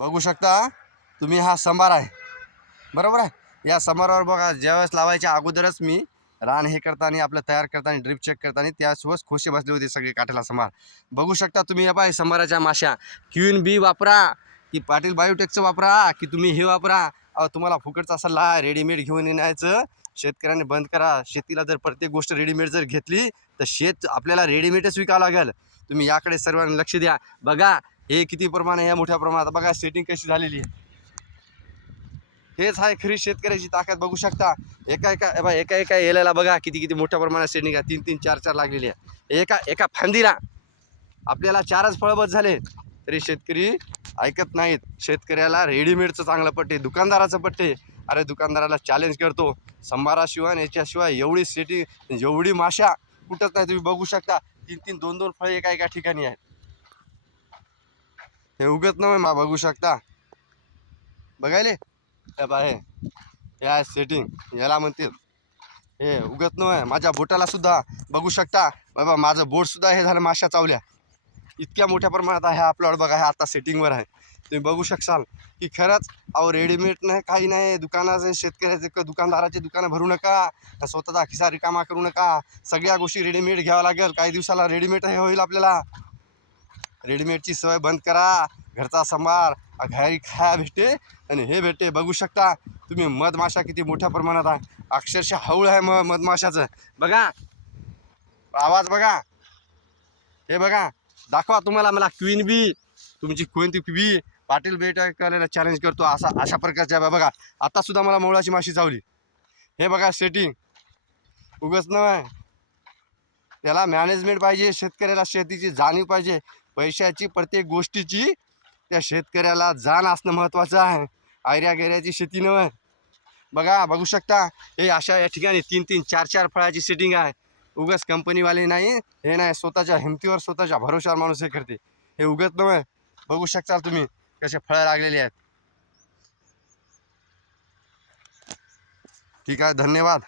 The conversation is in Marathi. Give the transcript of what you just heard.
बघू शकता तुम्ही, हा संभार आहे बरोबर आहे। या संभारावर बघा ज्यावेळेस लावायच्या अगोदरच मी रान हे करताना आपलं तयार करताना ड्रिप चेक करताना त्यासोबत खोशे बसले होते सगळे काठेला संभार। बघू शकता तुम्ही या बाय संभाराच्या माश्या क्वीन बी वापरा की पाटील बायोटेकचं वापरा की तुम्ही हे वापरा। तुम्हाला फुकटचा सल्ला रेडीमेड घेऊन येण्याचं शेतकऱ्यांनी बंद करा। शेतीला जर प्रत्येक गोष्ट रेडीमेड जर घेतली तर शेत आपल्याला रेडीमेडच विकावं लागेल। तुम्ही याकडे सर्वांनी लक्ष द्या। बघा हे किती प्रमाणे या मोठ्या प्रमाणात बघा सेटिंग कशी झालेली आहे। हेच आहे खरी शेतकऱ्याची ताकद। बघू शकता एका एका याला बघा किती किती मोठ्या प्रमाणात सेटिंग आहे। 3 3 4 4 लागलेली आहे। एका फांदीला आपल्याला 4च फळं बस झाले तरी शेतकरी ऐकत नाहीत। शेतकऱ्याला रेडीमेडचं चांगलं पटते, दुकानदाराचं पटते। अरे दुकानदाराला चॅलेंज करतो, संभाराशिवाय याच्याशिवाय एवढी सेटिंग एवढी माशा कुठंच नाही। तुम्ही बघू शकता 3 3 2 2 फळं एका ठिकाणी आहेत। हे उगत नाही बघू शकता बघायले बाहे या सेटिंग याला म्हणतील हे उगत नाही। माझ्या बोटाला सुद्धा बघू शकता बाबा माझं बोट सुद्धा हे झालं माशा चावल्या। इतक्या मोठ्या प्रमाणात आहे हा प्लॉट बघा, हे आता सेटिंगवर आहे। तुम्ही बघू शकाल की खरंच रेडीमेड नाही काही नाही। दुकानाचे शेतकऱ्याचे दुकानदाराचे दुकानं भरू नका, स्वतःचा खिसा रिकामा करू नका। सगळ्या गोष्टी रेडीमेड घ्यावं लागेल। काही दिवसाला रेडीमेड हे होईल। आपल्याला रेडीमेडची सवय बंद करा। घरचा संभार घरी खाया भेटते आणि हे भेटते। बघू शकता तुम्ही मधमाशा किती मोठ्या प्रमाणात आहे, अक्षरशः हौळ आहे मधमाशाचं। बघा आवाज बघा, हे बघा दाखवा तुम्हाला मला क्वीन बी तुमची कोणती बी पाटील बेटा करायला चॅलेंज करतो अशा प्रकारच्या बघा। आता सुद्धा मला मौळाची माशी चावली। हे बघा सेटिंग उगच नाही, त्याला मॅनेजमेंट पाहिजे। शेतकऱ्याला शेतीची जाणीव पाहिजे, पैशाची प्रत्येक गोष्टीची त्या शेतकऱ्याला जाण असणं महत्त्वाचं आहे। आयऱ्या गैऱ्याची शेती नव्हे। बघा बघू शकता हे अशा या ठिकाणी 3 3 4 4 फळाची सेटिंग आहे। उगाच कंपनीवाले नाही हे नाही, स्वतःच्या हिमतीवर स्वतःच्या भरोशावर माणूस हे करते। हे उगत नव्हे। बघू शकता तुम्ही कसे फळं लागलेली आहेत। ठीक आहे, धन्यवाद।